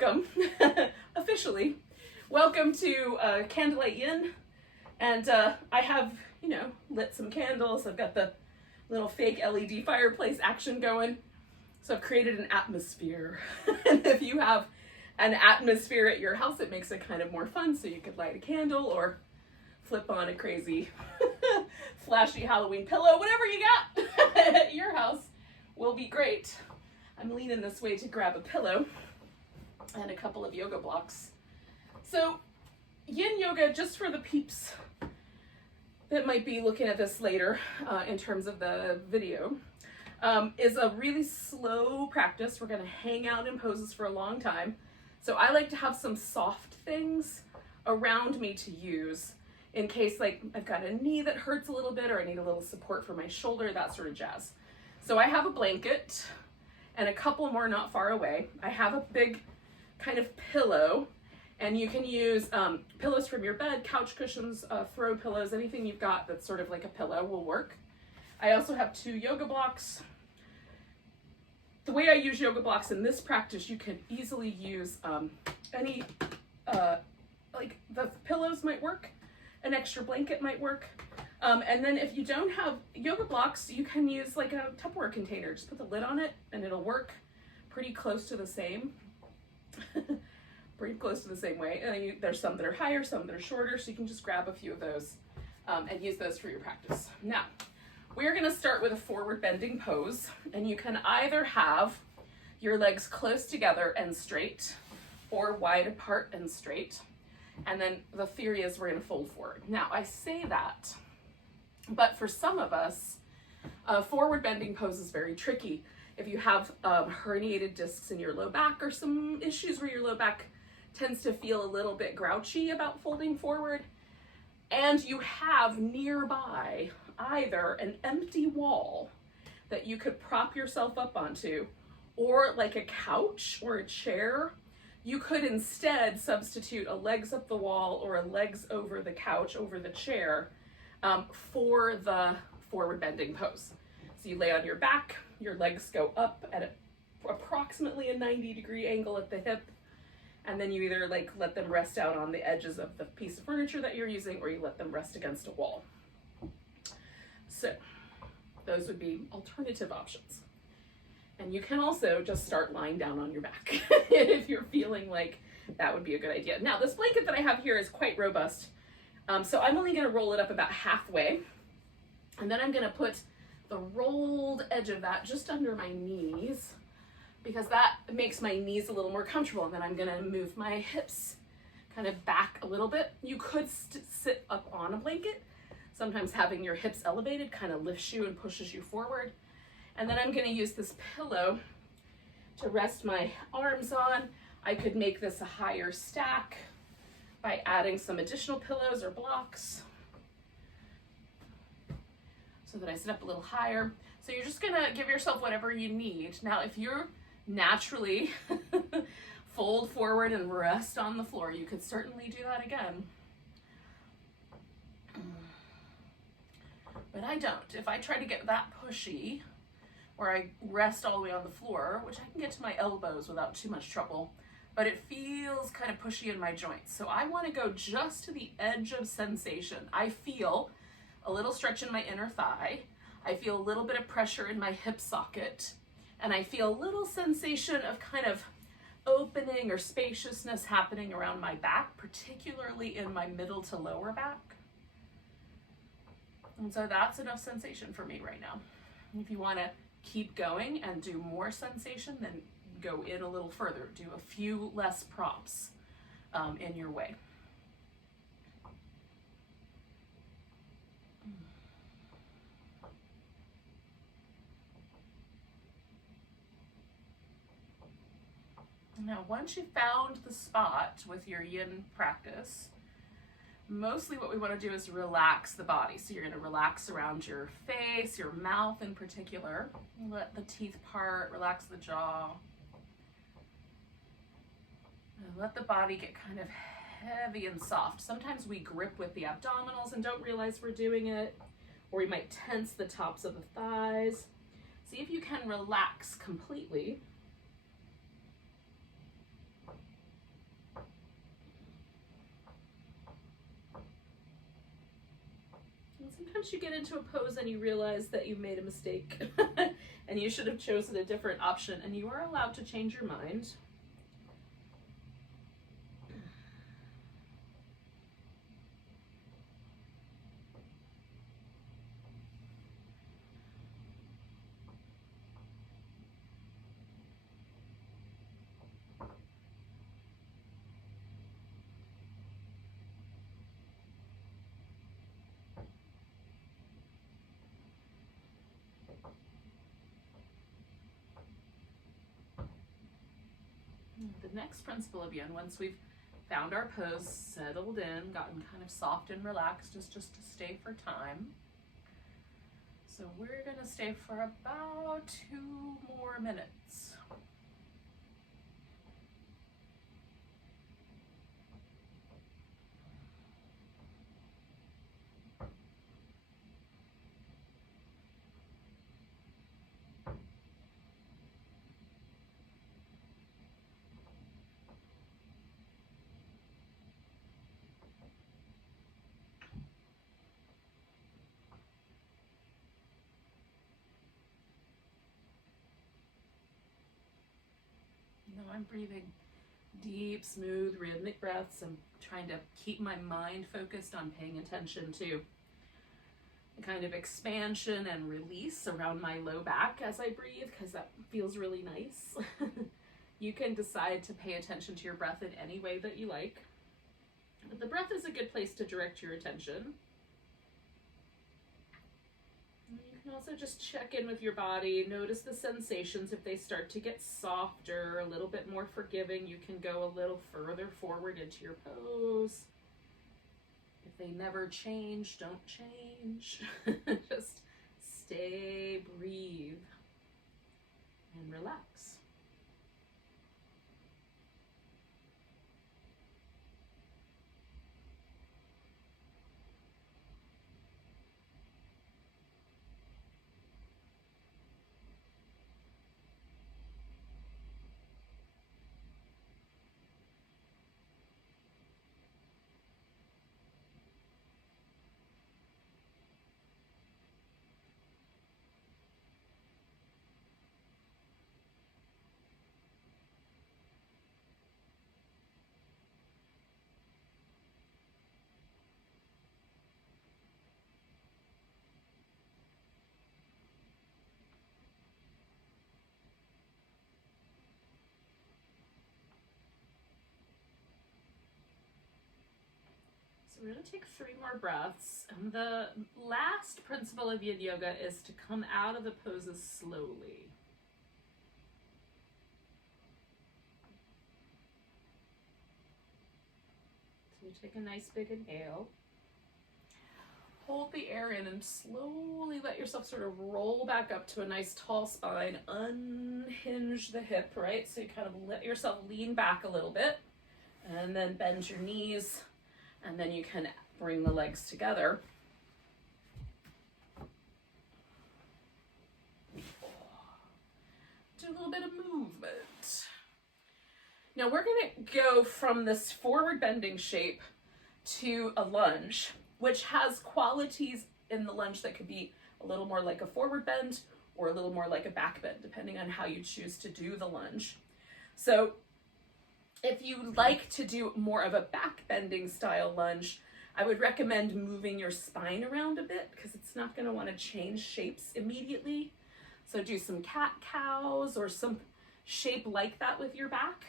welcome, officially, welcome to Candlelight Yin. And I have, lit some candles. I've got the little fake LED fireplace action going. So I've created an atmosphere. And if you have an atmosphere at your house, it makes it kind of more fun. So you could light a candle or flip on a crazy flashy Halloween pillow, whatever you got at your house will be great. I'm leaning this way to grab a pillow and a couple of yoga blocks. So Yin Yoga, just for the peeps that might be looking at this later in terms of the video, is a really slow practice. We're going to hang out in poses for a long time. So I like to have some soft things around me to use in case like I've got a knee that hurts a little bit or I need a little support for my shoulder, that sort of jazz. So I have a blanket and a couple more not far away. I have a big kind of pillow, and you can use pillows from your bed, couch cushions, throw pillows, anything you've got that's sort of like a pillow will work. I also have 2 yoga blocks. The way I use yoga blocks in this practice, you can easily use any, like the pillows might work, an extra blanket might work. And then if you don't have yoga blocks, you can use like a Tupperware container. Just put the lid on it and it'll work pretty close to the same. Pretty close to the same way. And there's some that are higher, some that are shorter, so you can just grab a few of those and use those for your practice. Now, we're gonna start with a forward bending pose, and you can either have your legs close together and straight or wide apart and straight. And then the theory is we're gonna fold forward. Now, I say that, but for some of us, forward bending pose is very tricky. If you have herniated discs in your low back or some issues where your low back tends to feel a little bit grouchy about folding forward, and you have nearby either an empty wall that you could prop yourself up onto, or like a couch or a chair, you could instead substitute a legs up the wall or a legs over the couch, over the chair, for the forward bending pose. So you lay on your back, your legs go up at approximately a 90-degree angle at the hip, and then you either like let them rest out on the edges of the piece of furniture that you're using, or you let them rest against a wall. So those would be alternative options. And you can also just start lying down on your back if you're feeling like that would be a good idea. Now, this blanket that I have here is quite robust. So I'm only gonna roll it up about halfway, and then I'm gonna put the rolled edge of that just under my knees, because that makes my knees a little more comfortable. And then I'm gonna move my hips kind of back a little bit. You could sit up on a blanket. Sometimes having your hips elevated kind of lifts you and pushes you forward. And then I'm gonna use this pillow to rest my arms on. I could make this a higher stack by adding some additional pillows or blocks so that I sit up a little higher. So you're just gonna give yourself whatever you need. Now, if you're naturally fold forward and rest on the floor, you could certainly do that again. But I don't. If I try to get that pushy, where I rest all the way on the floor, which I can get to my elbows without too much trouble, but it feels kind of pushy in my joints. So I want to go just to the edge of sensation. I feel a little stretch in my inner thigh. I feel a little bit of pressure in my hip socket, and I feel a little sensation of kind of opening or spaciousness happening around my back, particularly in my middle to lower back. And so that's enough sensation for me right now. If you want to keep going and do more sensation, then go in a little further. Do a few less props in your way. Now, once you've found the spot with your yin practice, mostly what we want to do is relax the body. So you're going to relax around your face, your mouth in particular. Let the teeth part, relax the jaw. And let the body get kind of heavy and soft. Sometimes we grip with the abdominals and don't realize we're doing it, or we might tense the tops of the thighs. See if you can relax completely. Sometimes you get into a pose and you realize that you made a mistake and you should have chosen a different option, and you are allowed to change your mind. The next principle of Yin, once we've found our pose, settled in, gotten kind of soft and relaxed, is just to stay for time. So we're gonna stay for about 2 more minutes. Now I'm breathing deep, smooth, rhythmic breaths. I'm trying to keep my mind focused on paying attention to the kind of expansion and release around my low back as I breathe, because that feels really nice. You can decide to pay attention to your breath in any way that you like. But the breath is a good place to direct your attention. You can also just check in with your body, notice the sensations. If they start to get softer, a little bit more forgiving, you can go a little further forward into your pose. If they never change, don't change. Just stay, breathe, and relax. So we're going to take 3 more breaths. And the last principle of Yin Yoga is to come out of the poses slowly. So you take a nice big inhale. Hold the air in and slowly let yourself sort of roll back up to a nice tall spine. Unhinge the hip, right? So you kind of let yourself lean back a little bit and then bend your knees, and then you can bring the legs together. Do a little bit of movement. Now we're going to go from this forward bending shape to a lunge, which has qualities in the lunge that could be a little more like a forward bend or a little more like a back bend, depending on how you choose to do the lunge. So if you like to do more of a back bending style lunge, I would recommend moving your spine around a bit, because it's not going to want to change shapes immediately. So do some cat-cows or some shape like that with your back.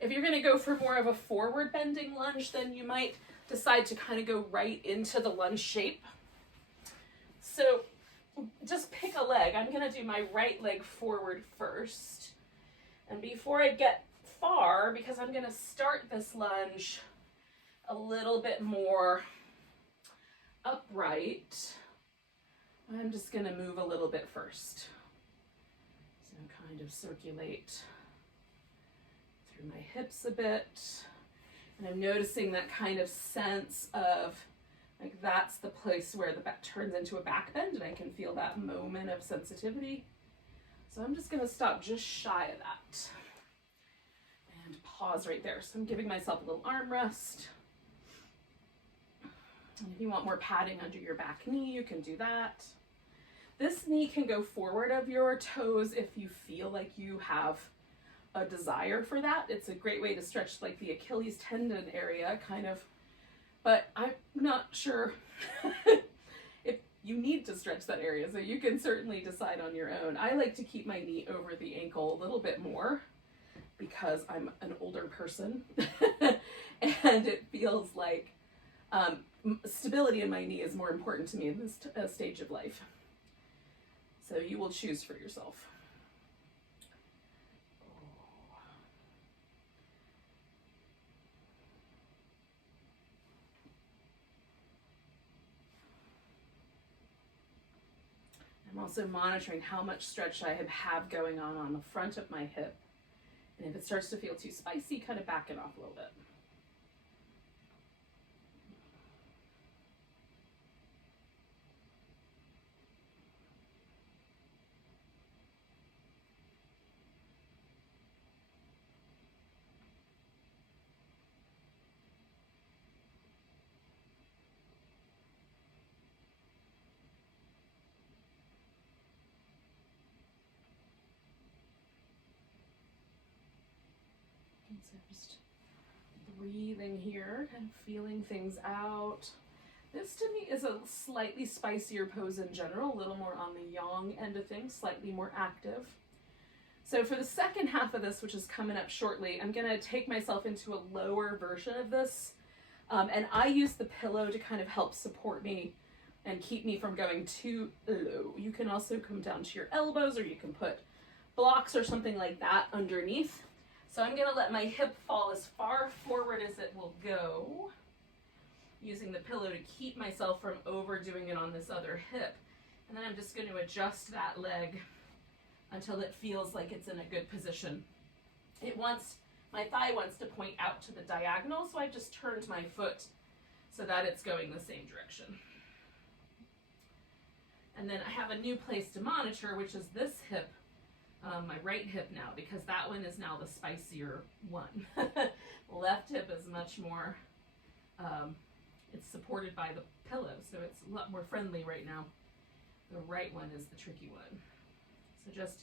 If you're going to go for more of a forward bending lunge, then you might decide to kind of go right into the lunge shape. So just pick a leg. I'm going to do my right leg forward first. And before I get far, because I'm going to start this lunge a little bit more upright, I'm just going to move a little bit first. So kind of circulate through my hips a bit. And I'm noticing that kind of sense of, like, that's the place where the back turns into a back bend, and I can feel that moment of sensitivity. So I'm just going to stop just shy of that. And pause right there. So I'm giving myself a little arm rest. And if you want more padding under your back knee, you can do that. This knee can go forward of your toes if you feel like you have a desire for that. It's a great way to stretch like the Achilles tendon area kind of, but I'm not sure if you need to stretch that area, so you can certainly decide on your own. I like to keep my knee over the ankle a little bit more because I'm an older person and it feels like stability in my knee is more important to me in this stage of life. So you will choose for yourself. I'm also monitoring how much stretch I have going on the front of my hip. And if it starts to feel too spicy, kind of back it off a little bit. So just breathing here and feeling things out. This to me is a slightly spicier pose in general, a little more on the yang end of things, slightly more active. So for the second half of this, which is coming up shortly, I'm going to take myself into a lower version of this. And I use the pillow to kind of help support me and keep me from going too low. You can also come down to your elbows, or you can put blocks or something like that underneath. So I'm going to let my hip fall as far forward as it will go, using the pillow to keep myself from overdoing it on this other hip. And then I'm just going to adjust that leg until it feels like it's in a good position. My thigh wants to point out to the diagonal, so I just turned my foot so that it's going the same direction. And then I have a new place to monitor, which is this hip. My right hip now, because that one is now the spicier one. Left hip is much more, it's supported by the pillow, so it's a lot more friendly right now. The right one is the tricky one. So just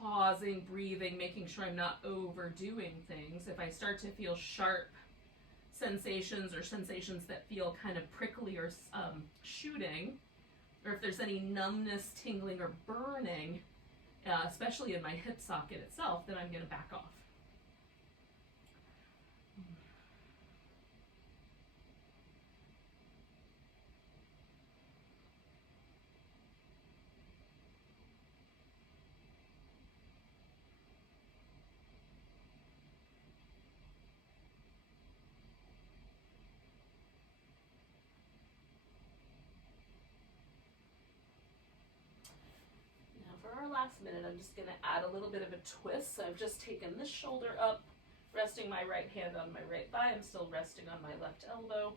pausing, breathing, making sure I'm not overdoing things. If I start to feel sharp sensations or sensations that feel kind of prickly or shooting, or if there's any numbness, tingling, or burning, especially in my hip socket itself, then I'm going to back off. For our last minute, I'm just going to add a little bit of a twist. So I've just taken this shoulder up, resting my right hand on my right thigh. I'm still resting on my left elbow.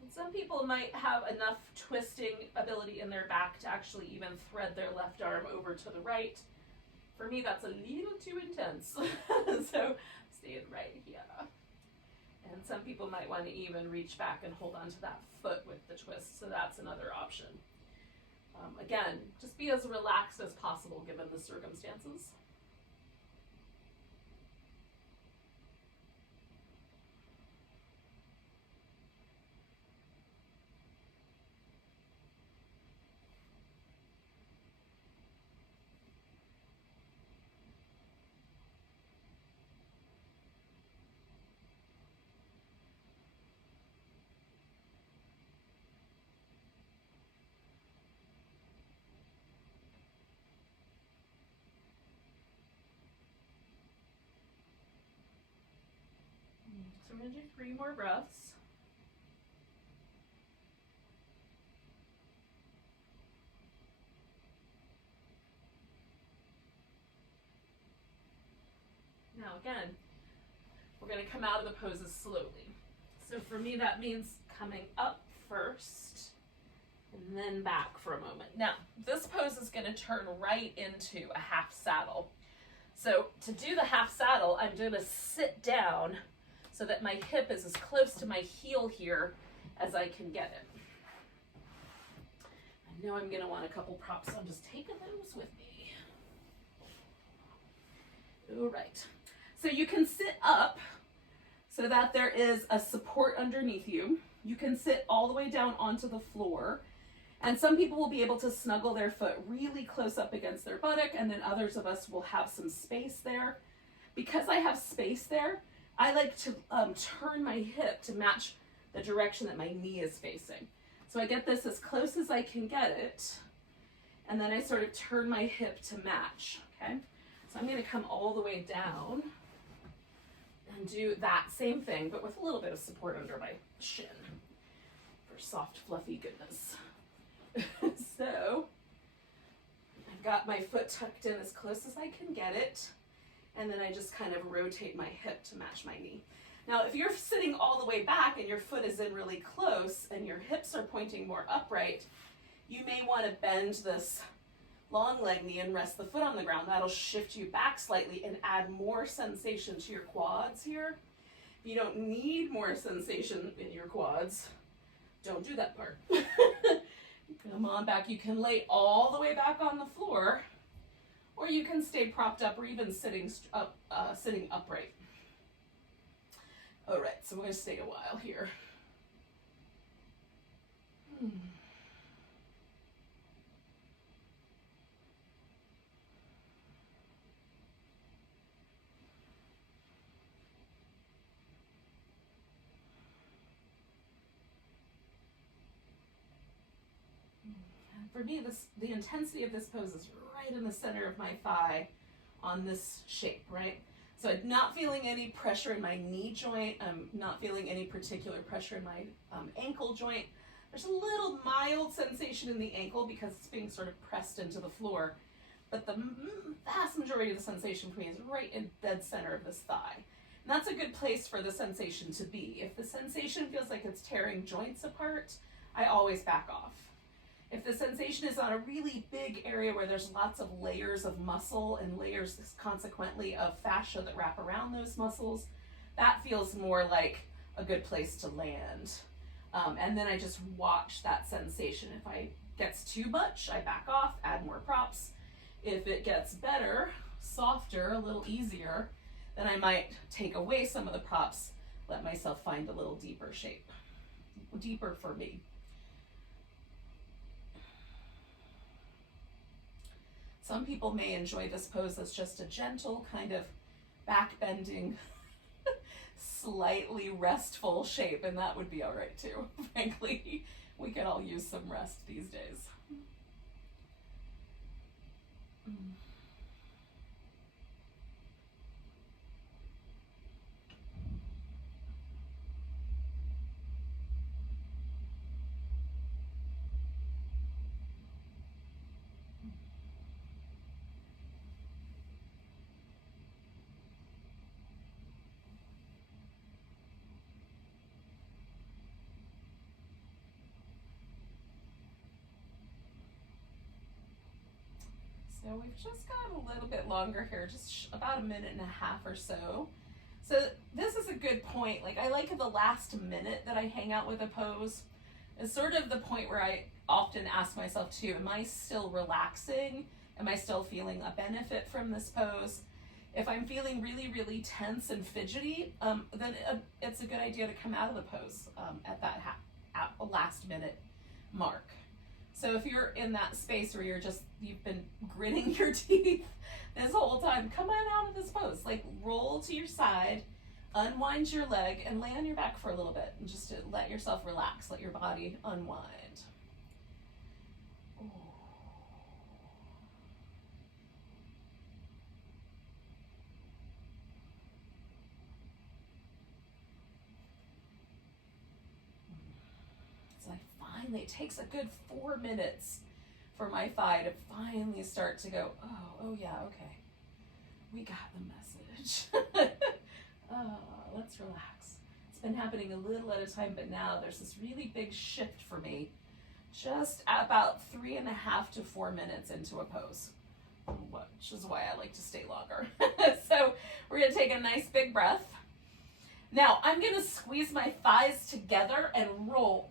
And some people might have enough twisting ability in their back to actually even thread their left arm over to the right. For me, that's a little too intense. So stay right here. And some people might want to even reach back and hold onto that foot with the twist. So that's another option. Again, just be as relaxed as possible given the circumstances. So we're going to do 3 more breaths. Now again, we're going to come out of the poses slowly. So for me, that means coming up first and then back for a moment. Now, this pose is going to turn right into a half saddle. So to do the half saddle, I'm going to sit down so that my hip is as close to my heel here as I can get it. I know I'm going to want a couple props, so I'm just taking those with me. All right. So you can sit up so that there is a support underneath you. You can sit all the way down onto the floor. And some people will be able to snuggle their foot really close up against their buttock, and then others of us will have some space there. Because I have space there, I like to turn my hip to match the direction that my knee is facing. So I get this as close as I can get it, and then I sort of turn my hip to match, okay? So I'm going to come all the way down and do that same thing, but with a little bit of support under my shin for soft, fluffy goodness. So I've got my foot tucked in as close as I can get it, and then I just kind of rotate my hip to match my knee. Now, if you're sitting all the way back and your foot is in really close and your hips are pointing more upright, you may want to bend this long leg knee and rest the foot on the ground. That'll shift you back slightly and add more sensation to your quads here. If you don't need more sensation in your quads, don't do that part. Come on back. You can lay all the way back on the floor, or you can stay propped up or even sitting upright. All right, so we're going to stay a while here. For me, the intensity of this pose is right in the center of my thigh on this shape, right? So I'm not feeling any pressure in my knee joint. I'm not feeling any particular pressure in my ankle joint. There's a little mild sensation in the ankle because it's being sort of pressed into the floor. But the vast majority of the sensation for me is right in dead center of this thigh. And that's a good place for the sensation to be. If the sensation feels like it's tearing joints apart, I always back off. If the sensation is on a really big area where there's lots of layers of muscle and layers consequently of fascia that wrap around those muscles, that feels more like a good place to land. And then I just watch that sensation. If it gets too much, I back off, add more props. If it gets better, softer, a little easier, then I might take away some of the props, let myself find a little deeper shape, deeper for me. Some people may enjoy this pose as just a gentle kind of back bending, slightly restful shape, and that would be all right too. Frankly, we could all use some rest these days. So we've just got a little bit longer here, just about a minute and a half or so. So this is a good point. Like, I like the last minute that I hang out with a pose. It's sort of the point where I often ask myself too, am I still relaxing? Am I still feeling a benefit from this pose? If I'm feeling really, really tense and fidgety, then it's a good idea to come out of the pose at that last minute mark. So if you're in that space where you've been gritting your teeth this whole time, come on out of this pose. Like, roll to your side, unwind your leg, and lay on your back for a little bit, and just to let yourself relax, let your body unwind. It takes a good 4 minutes for my thigh to finally start to go, oh yeah, okay. We got the message. Let's relax. It's been happening a little at a time, but now there's this really big shift for me just about 3.5 to 4 minutes into a pose, which is why I like to stay longer. So we're gonna take a nice big breath. Now I'm gonna squeeze my thighs together and roll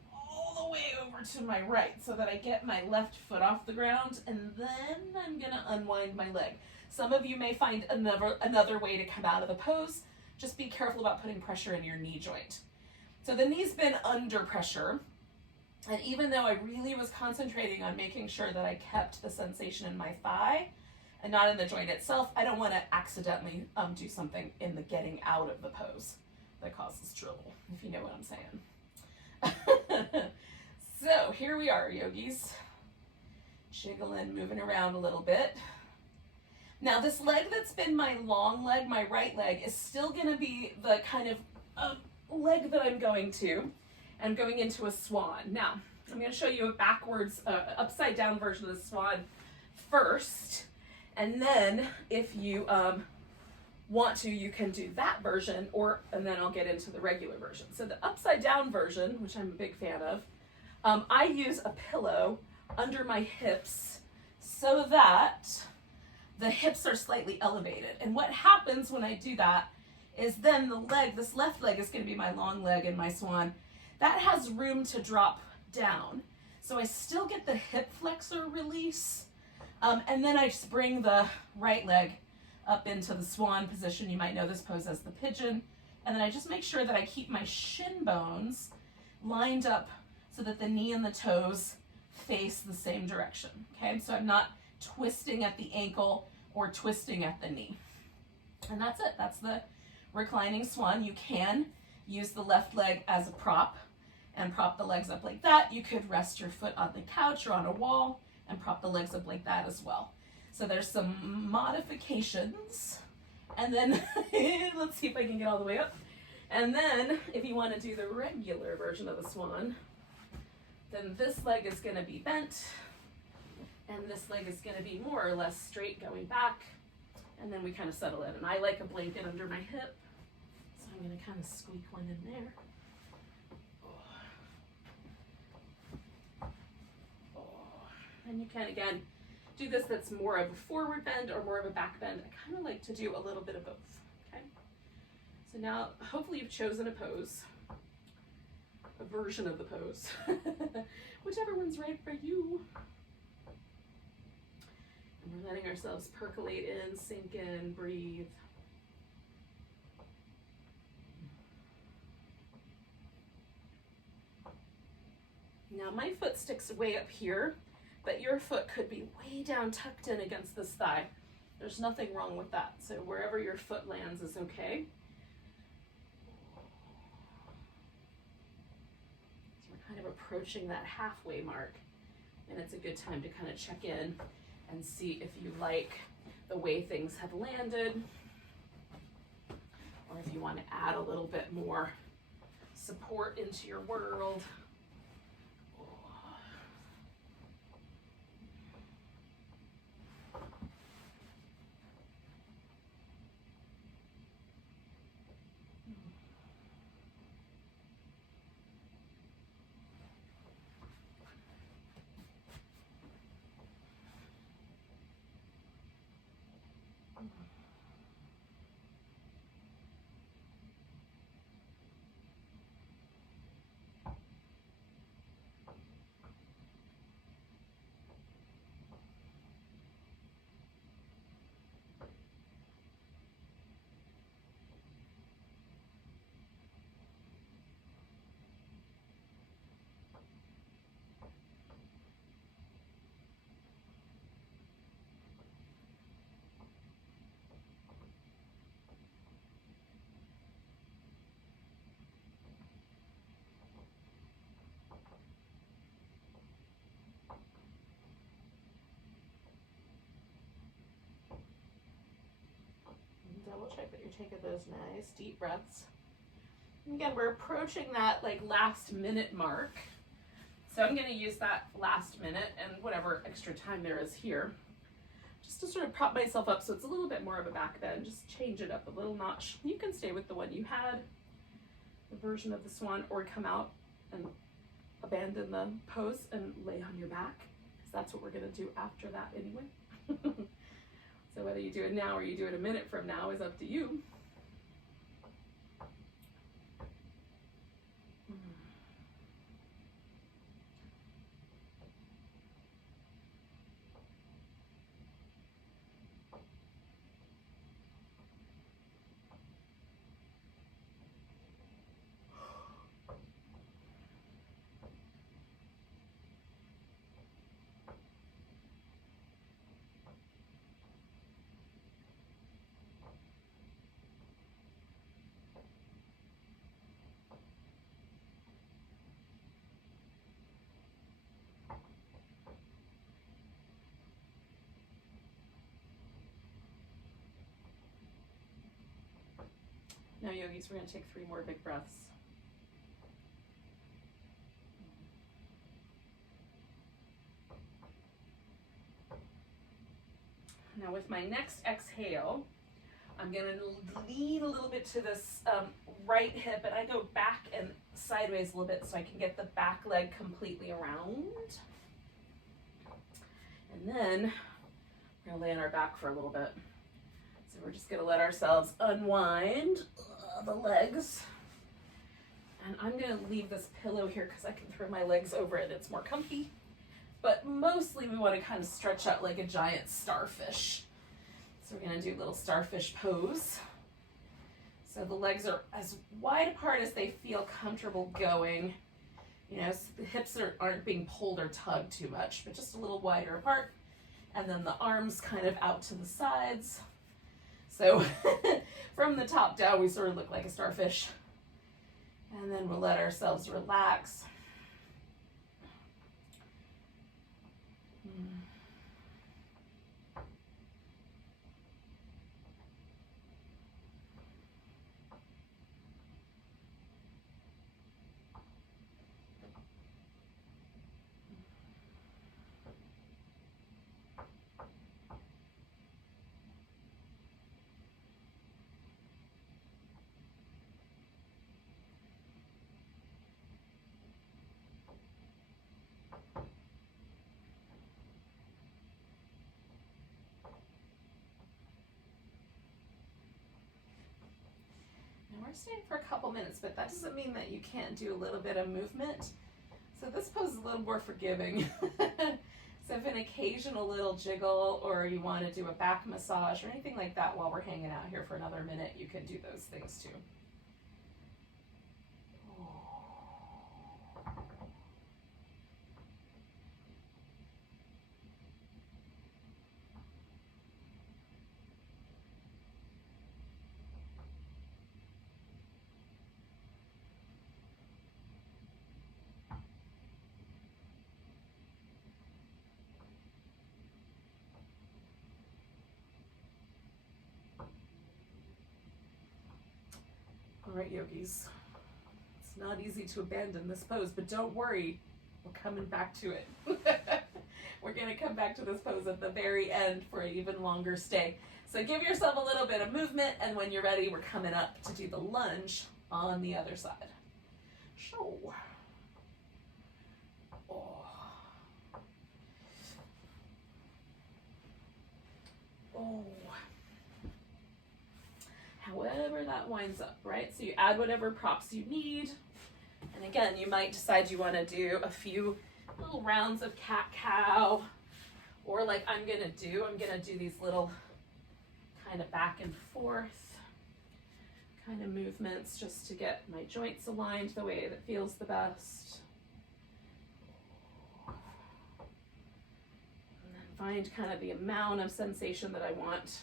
all the way over to my right so that I get my left foot off the ground, and then I'm gonna unwind my leg. Some of you may find another way to come out of the pose. Just be careful about putting pressure in your knee joint. So the knee's been under pressure, and even though I really was concentrating on making sure that I kept the sensation in my thigh and not in the joint itself, I don't want to accidentally do something in the getting out of the pose that causes trouble, if you know what I'm saying. So here we are, yogis. Jiggling, moving around a little bit. Now this leg that's been my long leg, my right leg, is still going to be the kind of leg that I'm going to. I'm going into a swan. Now, I'm going to show you a backwards, upside down version of the swan first. And then if you want to, you can do that version, and then I'll get into the regular version. So the upside down version, which I'm a big fan of, I use a pillow under my hips so that the hips are slightly elevated. And what happens when I do that is then the leg, this left leg is going to be my long leg in my swan, that has room to drop down. So I still get the hip flexor release, and then I just bring the right leg up into the swan position. You might know this pose as the pigeon. And then I just make sure that I keep my shin bones lined up so that the knee and the toes face the same direction. Okay, so I'm not twisting at the ankle or twisting at the knee. And that's it. That's the reclining swan. You can use the left leg as a prop and prop the legs up like that. You could rest your foot on the couch or on a wall and prop the legs up like that as well. So there's some modifications. And then let's see if I can get all the way up. And then if you want to do the regular version of the swan, then this leg is going to be bent, and this leg is going to be more or less straight going back, and then we kind of settle in. And I like a blanket under my hip, so I'm going to kind of squeak one in there. And you can, again, do this that's more of a forward bend or more of a back bend. I kind of like to do a little bit of both, okay? So now, hopefully you've chosen a pose, a version of the pose, whichever one's right for you. And we're letting ourselves percolate in, sink in, breathe. Now my foot sticks way up here, but your foot could be way down tucked in against this thigh. There's nothing wrong with that. So wherever your foot lands is okay. So we're kind of approaching that halfway mark, and it's a good time to kind of check in and see if you like the way things have landed, or if you want to add a little bit more support into your world. Double check that you're taking those nice deep breaths. And again, we're approaching that like last minute mark. So I'm going to use that last minute and whatever extra time there is here, just to sort of prop myself up so it's a little bit more of a back bend. Just change it up a little notch. You can stay with the one you had, the version of the swan, or come out and abandon the pose and lay on your back, because that's what we're going to do after that anyway. So whether you do it now or you do it a minute from now is up to you. Now, yogis, we're going to take 3 more big breaths. Now, with my next exhale, I'm going to lean a little bit to this right hip, and I go back and sideways a little bit so I can get the back leg completely around. And then we're going to lay on our back for a little bit. So we're just going to let ourselves unwind the legs. And I'm going to leave this pillow here because I can throw my legs over it. It's more comfy. But mostly we want to kind of stretch out like a giant starfish. So we're going to do a little starfish pose. So the legs are as wide apart as they feel comfortable going. You know, so the hips aren't being pulled or tugged too much, but just a little wider apart. And then the arms kind of out to the sides. So from the top down, we sort of look like a starfish. And then we'll let ourselves relax. We're staying for a couple minutes, but that doesn't mean that you can't do a little bit of movement. So this pose is a little more forgiving. So if an occasional little jiggle, or you want to do a back massage or anything like that while we're hanging out here for another minute, you can do those things too. All right, yogis, it's not easy to abandon this pose, but don't worry, we're coming back to it. We're going to come back to this pose at the very end for an even longer stay. So give yourself a little bit of movement, and when you're ready, we're coming up to do the lunge on the other side. So, however that winds up, right? So you add whatever props you need. And again, you might decide you want to do a few little rounds of cat-cow, or like I'm going to do these little kind of back and forth kind of movements just to get my joints aligned the way that feels the best. And then find kind of the amount of sensation that I want.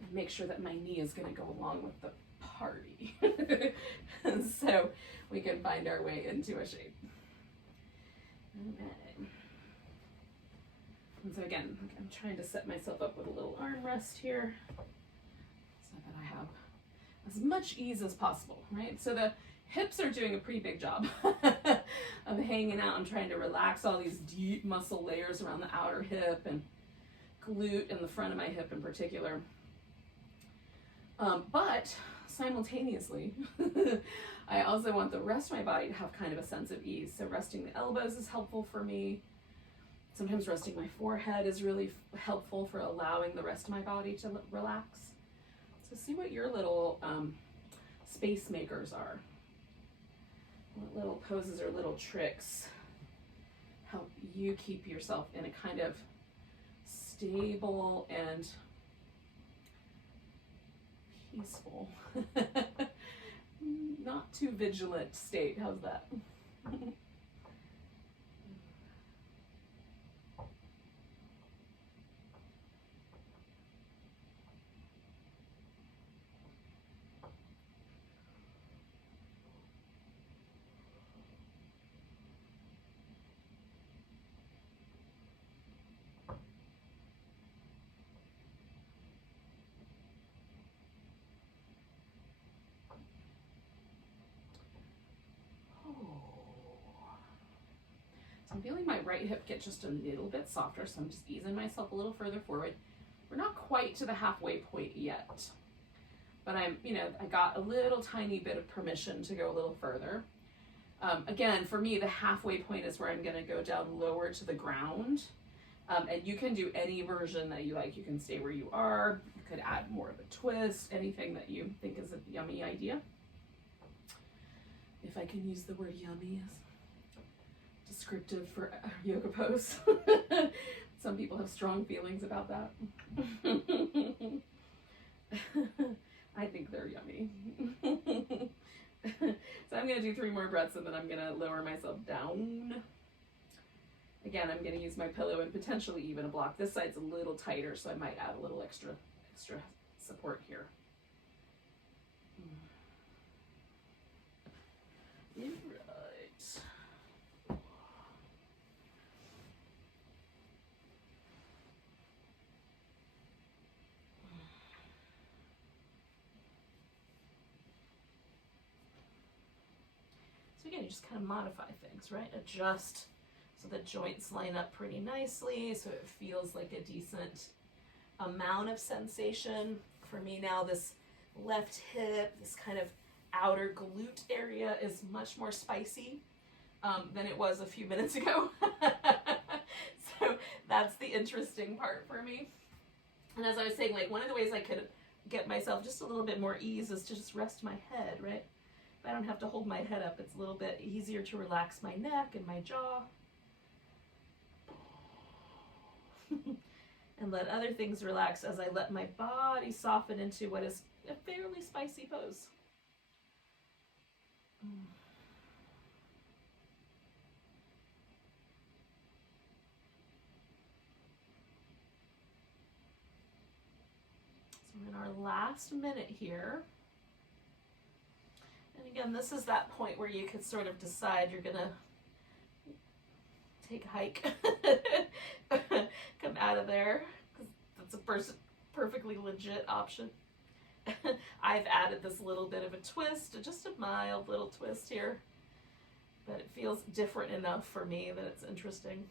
And make sure that my knee is going to go along with the party. And so we can find our way into a shape. Okay. And so again, I'm trying to set myself up with a little armrest here so that I have as much ease as possible, right? So the hips are doing a pretty big job of hanging out and trying to relax all these deep muscle layers around the outer hip and glute and the front of my hip in particular. But simultaneously, I also want the rest of my body to have kind of a sense of ease. So resting the elbows is helpful for me. Sometimes resting my forehead is really helpful for allowing the rest of my body to relax. So see what your little space makers are. What little poses or little tricks help you keep yourself in a kind of stable and peaceful, not too vigilant state. How's that? I'm feeling my right hip get just a little bit softer, so I'm just easing myself a little further forward. We're not quite to the halfway point yet, but I'm, I got a little tiny bit of permission to go a little further. Again, for me, the halfway point is where I'm going to go down lower to the ground. And you can do any version that you like. You can stay where you are. You could add more of a twist, anything that you think is a yummy idea. If I can use the word yummy as descriptive for a yoga pose. Some people have strong feelings about that. I think they're yummy. So I'm going to do 3 more breaths and then I'm going to lower myself down. Again, I'm going to use my pillow and potentially even a block. This side's a little tighter, so I might add a little extra support here. All right. So again, you just kind of modify things, right? Adjust so the joints line up pretty nicely, so it feels like a decent amount of sensation. For me now, this left hip, this kind of outer glute area is much more spicy than it was a few minutes ago. So that's the interesting part for me. And as I was saying, like, one of the ways I could get myself just a little bit more ease is to just rest my head, right? If I don't have to hold my head up, it's a little bit easier to relax my neck and my jaw. And let other things relax as I let my body soften into what is a fairly spicy pose. So we're in our last minute here. And again, this is that point where you could sort of decide you're gonna take a hike, come out of there, because that's a perfectly legit option. I've added this little bit of a twist, just a mild little twist here, but it feels different enough for me that it's interesting.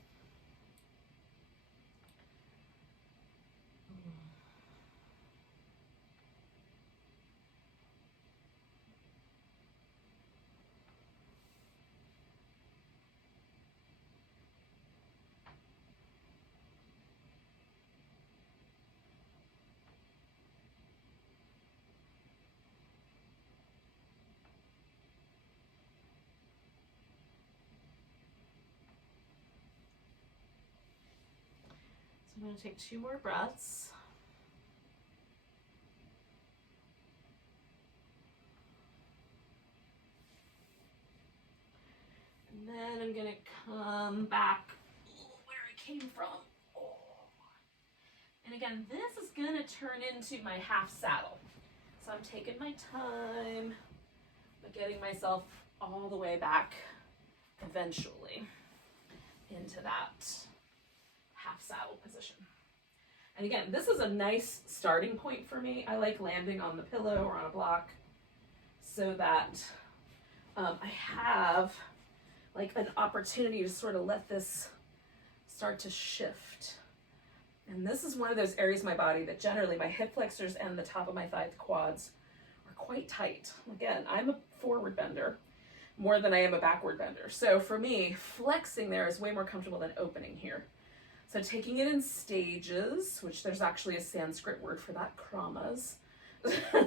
I'm going to take 2 more breaths. And then I'm going to come back where I came from. And again, this is going to turn into my half saddle. So I'm taking my time, but getting myself all the way back eventually into that half saddle position. And again, this is a nice starting point for me. I like landing on the pillow or on a block so that I have like an opportunity to sort of let this start to shift. And this is one of those areas of my body that generally my hip flexors and the top of my thigh quads are quite tight. Again, I'm a forward bender more than I am a backward bender. So for me, flexing there is way more comfortable than opening here. So taking it in stages, which there's actually a Sanskrit word for that, kramas.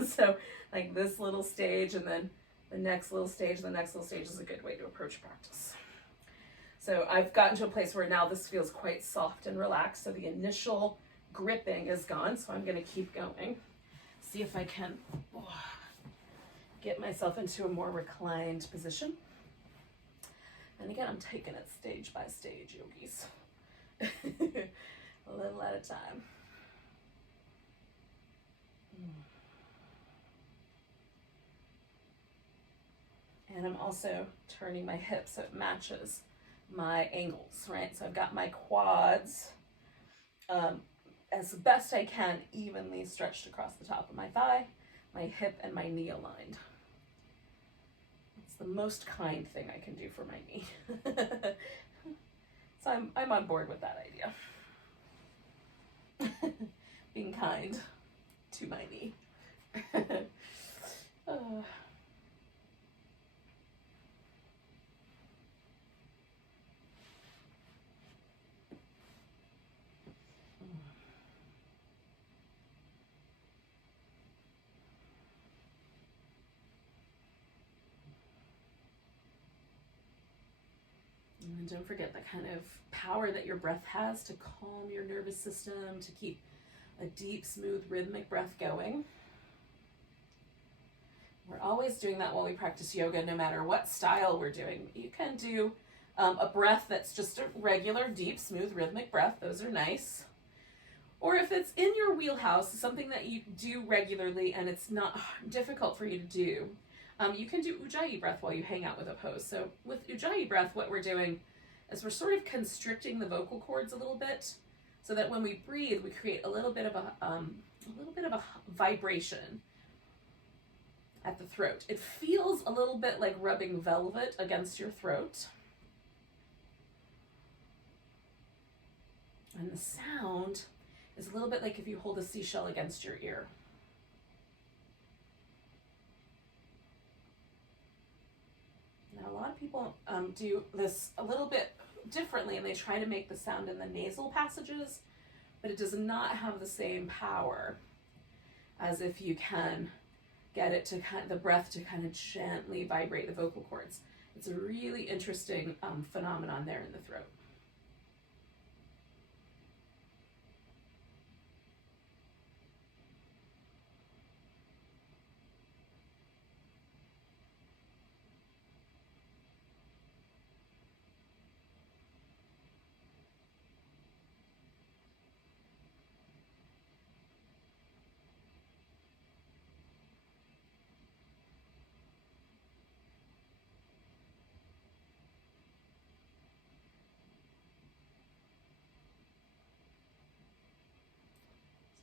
So like this little stage and then the next little stage, the next little stage is a good way to approach practice. So I've gotten to a place where now this feels quite soft and relaxed. So the initial gripping is gone. So I'm going to keep going. See if I can get myself into a more reclined position. And again, I'm taking it stage by stage, yogis. A little at a time. And I'm also turning my hips so it matches my angles, right? So I've got my quads as best I can evenly stretched across the top of my thigh, my hip and my knee aligned. It's the most kind thing I can do for my knee. So I'm on board with that idea. Being kind to my knee. uh. And don't forget the kind of power that your breath has to calm your nervous system, to keep a deep, smooth, rhythmic breath going. We're always doing that while we practice yoga, no matter what style we're doing. You can do a breath that's just a regular, deep, smooth, rhythmic breath. Those are nice. Or if it's in your wheelhouse, something that you do regularly and it's not difficult for you to do, you can do ujjayi breath while you hang out with a pose. So with ujjayi breath, what we're doing is we're sort of constricting the vocal cords a little bit, so that when we breathe, we create a little bit of a vibration at the throat. It feels a little bit like rubbing velvet against your throat. And the sound is a little bit like if you hold a seashell against your ear. Now, a lot of people do this a little bit differently, and they try to make the sound in the nasal passages, but it does not have the same power as if you can get it to the breath to kind of gently vibrate the vocal cords. It's a really interesting phenomenon there in the throat.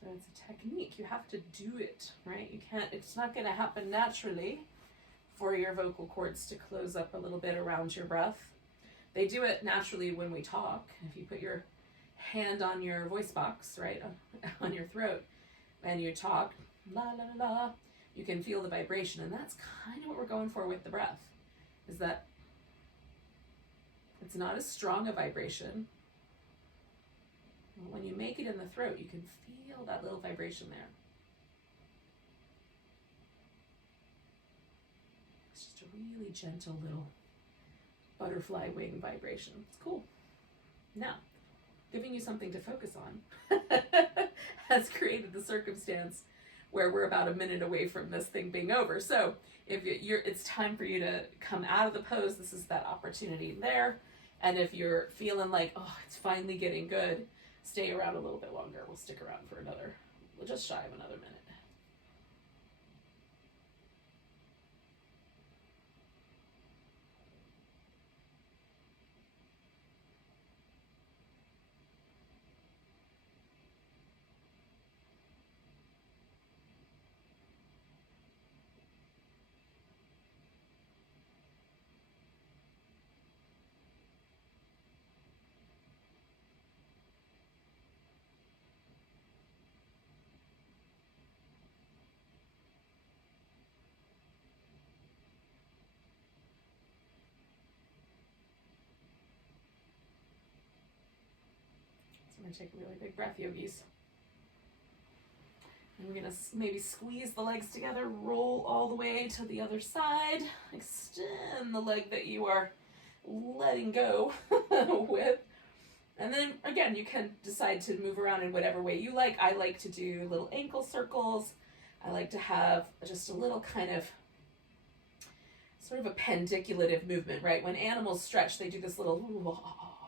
So it's a technique. You have to do it, right? You can't, it's not going to happen naturally for your vocal cords to close up a little bit around your breath. They do it naturally when we talk. If you put your hand on your voice box, right, on your throat, and you talk, la la la la, you can feel the vibration. And that's kind of what we're going for with the breath, is that it's not as strong a vibration. When you make it in the throat, you can feel that little vibration there. It's just a really gentle little butterfly wing vibration. It's cool. Now, giving you something to focus on has created the circumstance where we're about a minute away from this thing being over. So if it's time for you to come out of the pose, this is that opportunity there. And if you're feeling like, oh, it's finally getting good, stay around a little bit longer. We'll stick around for just shy of another minute. I'm going to take a really big breath, yogis. And we're going to maybe squeeze the legs together, roll all the way to the other side, extend the leg that you are letting go with. And then, again, you can decide to move around in whatever way you like. I like to do little ankle circles. I like to have just a little kind of sort of a pendiculative movement, right? When animals stretch, they do this little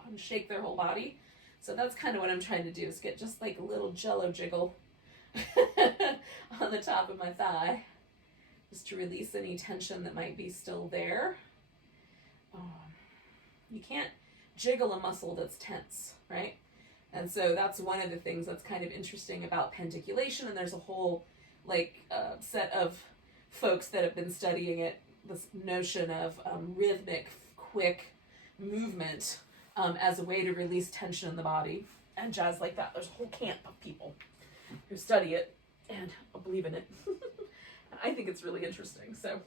and shake their whole body. So that's kind of what I'm trying to do, is get just like a little jello jiggle on the top of my thigh, just to release any tension that might be still there. You can't jiggle a muscle that's tense, right? And so that's one of the things that's kind of interesting about pendiculation, and there's a whole set of folks that have been studying it, this notion of rhythmic, quick movement as a way to release tension in the body and jazz like that. There's a whole camp of people who study it and believe in it. And I think it's really interesting. So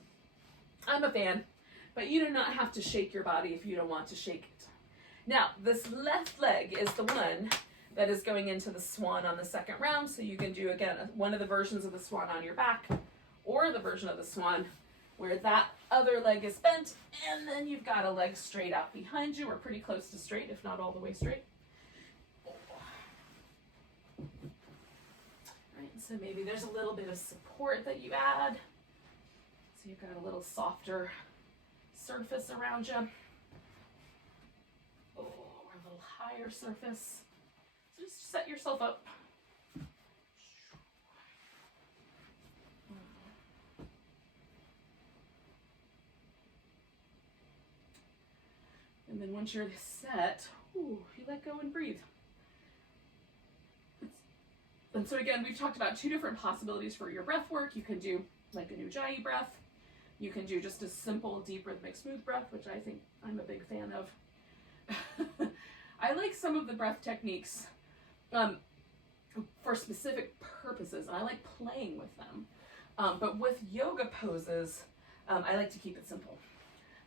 I'm a fan, but you do not have to shake your body if you don't want to shake it. Now, this left leg is the one that is going into the swan on the second round. So you can do, again, one of the versions of the swan on your back, or the version of the swan where that other leg is bent, and then you've got a leg straight out behind you, or pretty close to straight, if not all the way straight. Right, so maybe there's a little bit of support that you add. So you've got a little softer surface around you. Oh, or a little higher surface. So just set yourself up. And then once you're set, you let go and breathe. And so again, we've talked about two different possibilities for your breath work. You can do like an ujjayi breath. You can do just a simple, deep, rhythmic, smooth breath, which I think I'm a big fan of. I like some of the breath techniques for specific purposes, and I like playing with them. But with yoga poses, I like to keep it simple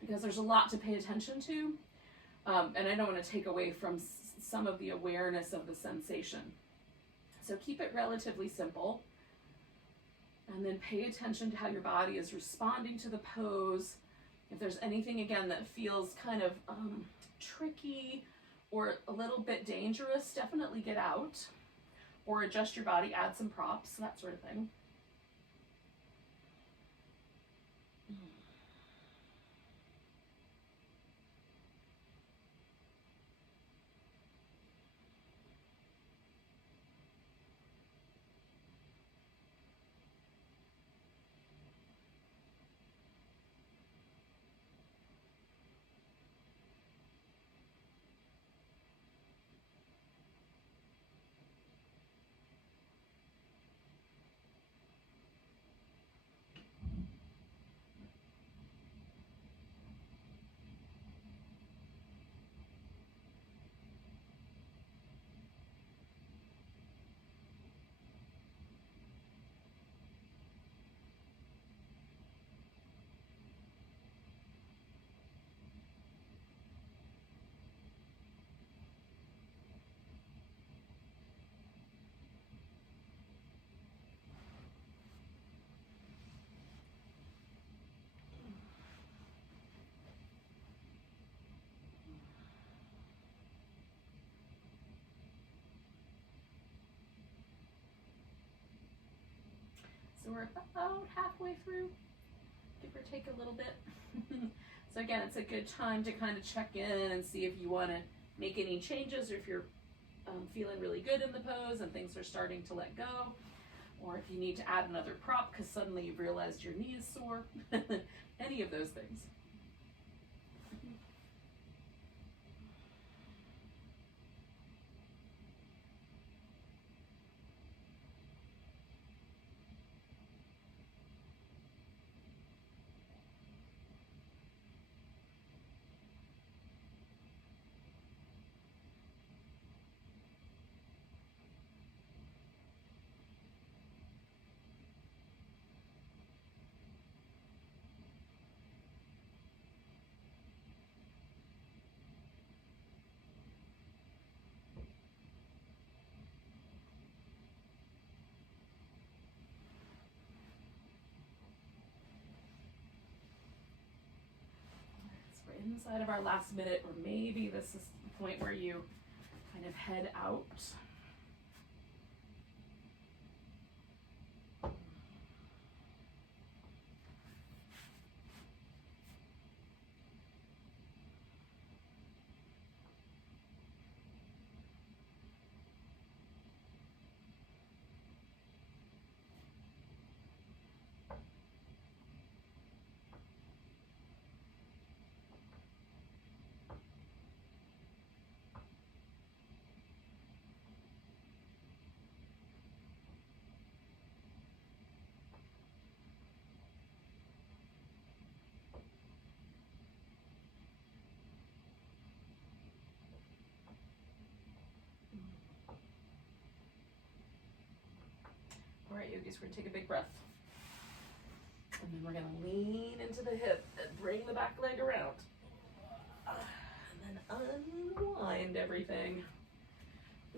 because there's a lot to pay attention to. And I don't want to take away from some of the awareness of the sensation. So keep it relatively simple. And then pay attention to how your body is responding to the pose. If there's anything, again, that feels kind of tricky or a little bit dangerous, definitely get out. Or adjust your body, add some props, that sort of thing. So we're about halfway through, give or take a little bit. So again, it's a good time to kind of check in and see if you want to make any changes, or if you're feeling really good in the pose and things are starting to let go, or if you need to add another prop because suddenly you've realized your knee is sore. Any of those things. Inside of our last minute, or maybe this is the point where you kind of head out. We're going to take a big breath. And then we're going to lean into the hip and bring the back leg around. And then unwind everything.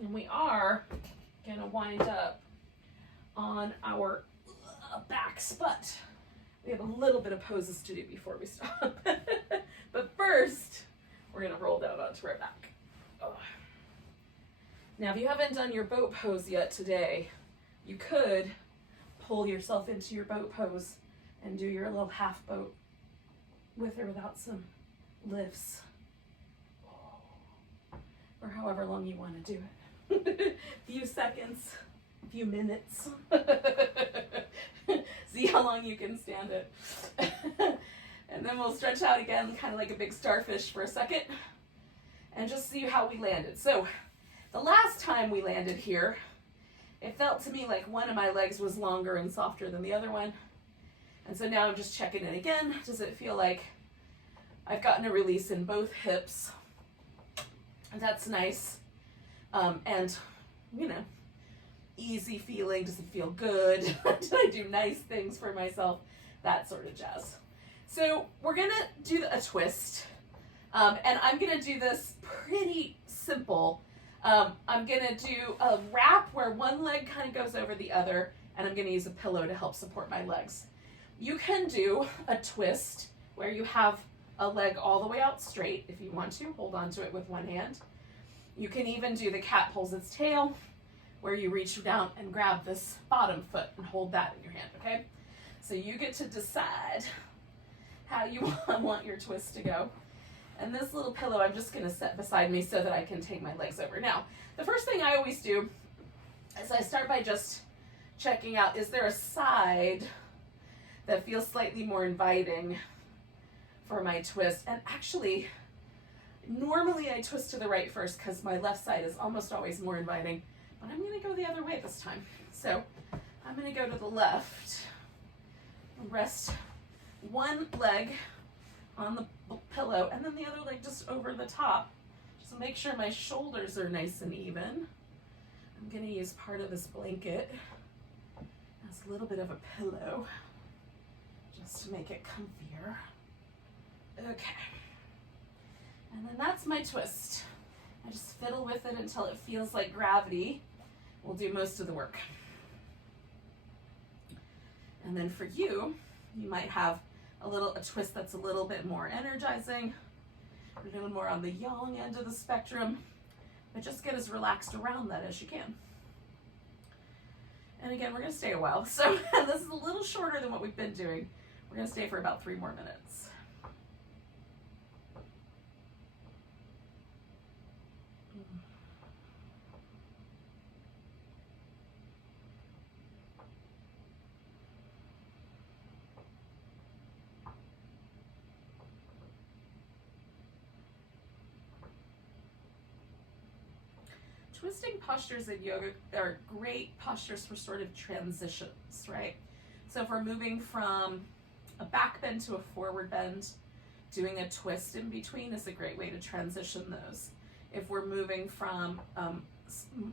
And we are going to wind up on our backs, but we have a little bit of poses to do before we stop. But first, we're going to roll down onto our back. Oh. Now, if you haven't done your boat pose yet today, you could pull yourself into your boat pose and do your little half boat with or without some lifts, or however long you want to do it. Few seconds, few minutes. See how long you can stand it. And then we'll stretch out again, kind of like a big starfish for a second, and just see how we landed. So the last time we landed here, it felt to me like one of my legs was longer and softer than the other one. And so now I'm just checking in again. Does it feel like I've gotten a release in both hips? And that's nice. And, you know, easy feeling. Does it feel good? Did I do nice things for myself? That sort of jazz. So we're going to do a twist. And I'm going to do this pretty simple. I'm going to do a wrap where one leg kind of goes over the other, and I'm going to use a pillow to help support my legs. You can do a twist where you have a leg all the way out straight if you want to. Hold on to it with one hand. You can even do the cat pulls its tail, where you reach down and grab this bottom foot and hold that in your hand, okay? So you get to decide how you want your twist to go. And this little pillow I'm just going to set beside me so that I can take my legs over. Now, the first thing I always do is I start by just checking out, is there a side that feels slightly more inviting for my twist? And actually, normally I twist to the right first because my left side is almost always more inviting, but I'm going to go the other way this time. So I'm going to go to the left, rest one leg on the pillow and then the other leg just over the top. Just make sure my shoulders are nice and even. I'm going to use part of this blanket as a little bit of a pillow just to make it comfier. Okay. And then that's my twist. I just fiddle with it until it feels like gravity will do most of the work. And then for you, you might have a twist that's a little bit more energizing, a little more on the yang end of the spectrum, but just get as relaxed around that as you can. And again, we're going to stay a while. So this is a little shorter than what we've been doing. We're going to stay for about 3 more minutes. Twisting postures in yoga are great postures for sort of transitions, right? So if we're moving from a back bend to a forward bend, doing a twist in between is a great way to transition those. If we're moving from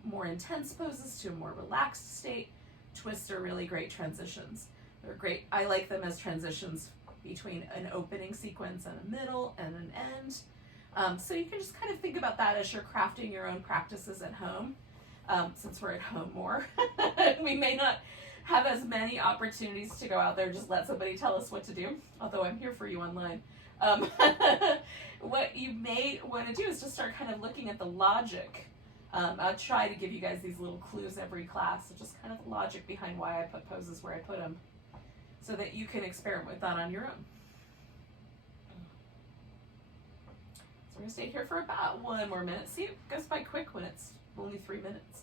more intense poses to a more relaxed state, twists are really great transitions. They're great. I like them as transitions between an opening sequence and a middle and an end. So you can just kind of think about that as you're crafting your own practices at home. Since we're at home more, we may not have as many opportunities to go out there, just let somebody tell us what to do, although I'm here for you online. What you may want to do is just start kind of looking at the logic. I'll try to give you guys these little clues every class, so just kind of the logic behind why I put poses where I put them, so that you can experiment with that on your own. We're going to stay here for about 1 more minute. See, it goes by quick when it's only 3 minutes.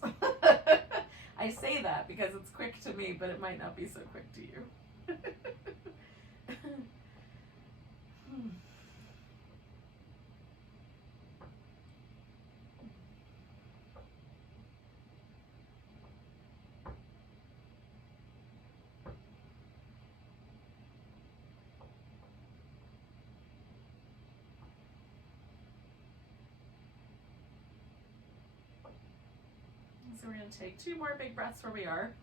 I say that because it's quick to me, but it might not be so quick to you. So we're going to take 2 more big breaths where we are.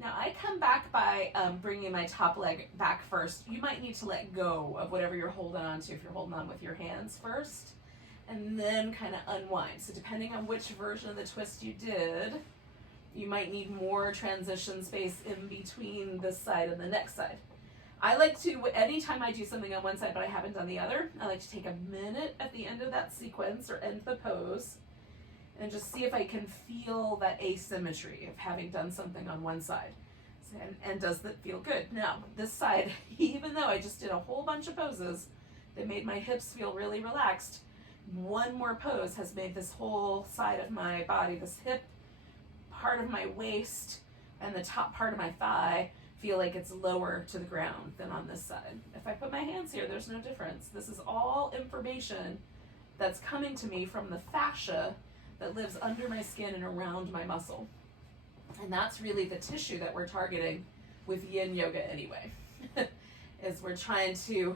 Now I come back by bringing my top leg back first. You might need to let go of whatever you're holding on to if you're holding on with your hands first, and then kind of unwind. So depending on which version of the twist you did, you might need more transition space in between this side and the next side. I like to, anytime I do something on one side but I haven't done the other, I like to take a minute at the end of that sequence or end the pose and just see if I can feel that asymmetry of having done something on one side. And does that feel good? Now, this side, even though I just did a whole bunch of poses that made my hips feel really relaxed, one more pose has made this whole side of my body, this hip, part of my waist, and the top part of my thigh feel like it's lower to the ground than on this side. If I put my hands here, there's no difference. This is all information that's coming to me from the fascia that lives under my skin and around my muscle. And that's really the tissue that we're targeting with yin yoga anyway, is we're trying to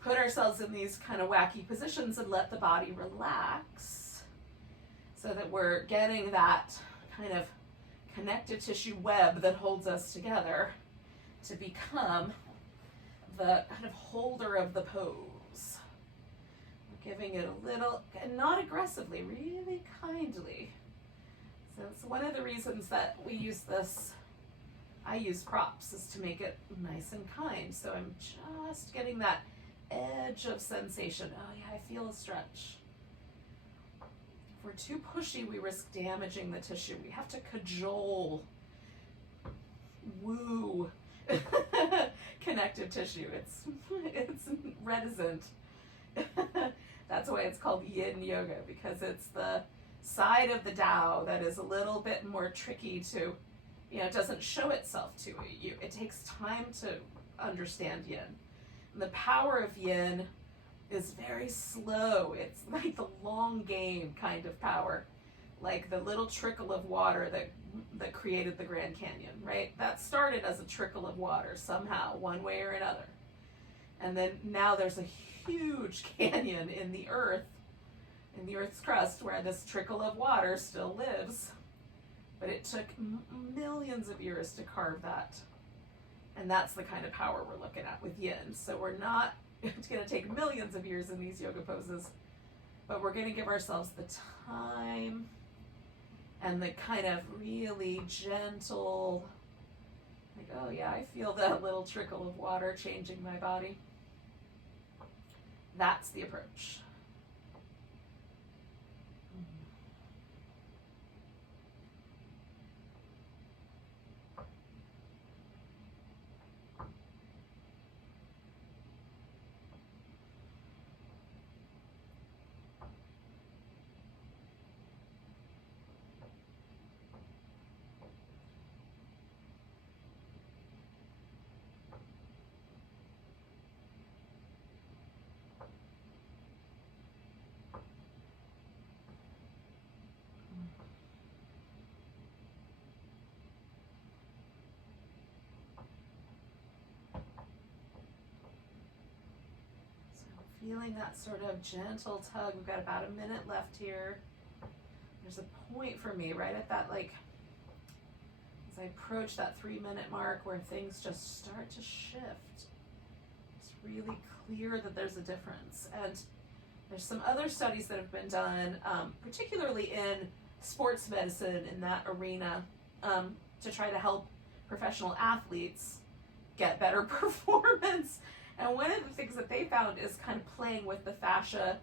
put ourselves in these kind of wacky positions and let the body relax so that we're getting that kind of connective tissue web that holds us together to become the kind of holder of the pose. Giving it a little, and not aggressively, really kindly. So it's one of the reasons that we use this, I use props, is to make it nice and kind. So I'm just getting that edge of sensation. Oh yeah, I feel a stretch. If we're too pushy, we risk damaging the tissue. We have to cajole, woo, connective tissue. It's reticent. That's why it's called yin yoga, because it's the side of the Tao that is a little bit more tricky to, it doesn't show itself to you. It takes time to understand yin. And the power of yin is very slow. It's like the long game kind of power, like the little trickle of water that created the Grand Canyon, right? That started as a trickle of water somehow, one way or another. And then now there's a huge canyon in the Earth's crust, where this trickle of water still lives. But it took millions of years to carve that. And that's the kind of power we're looking at with yin. So we're not, it's going to take millions of years in these yoga poses, but we're going to give ourselves the time and the kind of really gentle, like, oh yeah, I feel that little trickle of water changing my body. That's the approach. Feeling that sort of gentle tug. We've got about a minute left here. There's a point for me right at that, like, as I approach that 3-minute mark where things just start to shift. It's really clear that there's a difference. And there's some other studies that have been done, particularly in sports medicine in that arena, to try to help professional athletes get better performance. And one of the things that they found is kind of playing with the fascia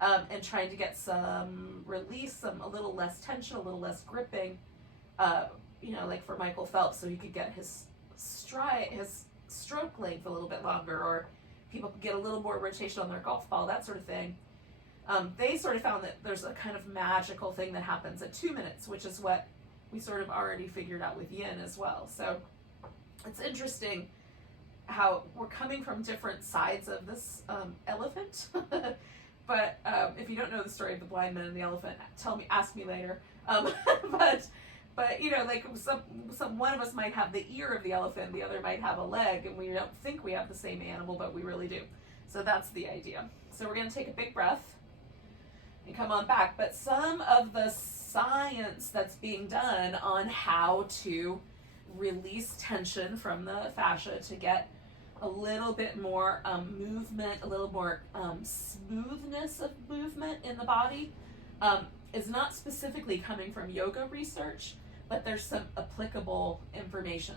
and trying to get some release, a little less tension, a little less gripping, like for Michael Phelps, so he could get his stroke length a little bit longer, or people could get a little more rotation on their golf ball, that sort of thing. They sort of found that there's a kind of magical thing that happens at 2 minutes, which is what we sort of already figured out with yin as well. So it's interesting how we're coming from different sides of this elephant. But if you don't know the story of the blind man and the elephant, ask me later. But like one of us might have the ear of the elephant, the other might have a leg, and we don't think we have the same animal, but we really do. So that's the idea. So we're going to take a big breath and come on back. But some of the science that's being done on how to release tension from the fascia to get a little bit more movement, a little more smoothness of movement in the body. Is not specifically coming from yoga research, but there's some applicable information.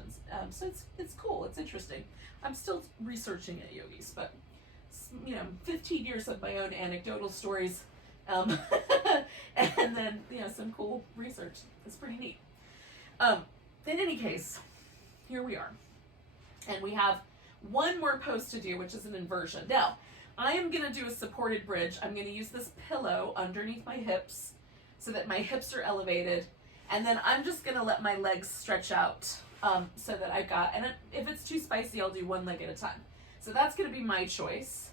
So it's cool, it's interesting. I'm still researching it, yogis, but 15 years of my own anecdotal stories, and then some cool research. It's pretty neat. In any case, here we are, and we have one more pose to do, which is an inversion. Now, I am going to do a supported bridge. I'm going to use this pillow underneath my hips so that my hips are elevated, and then I'm just going to let my legs stretch out so that I've got, and if it's too spicy, I'll do one leg at a time. So that's going to be my choice.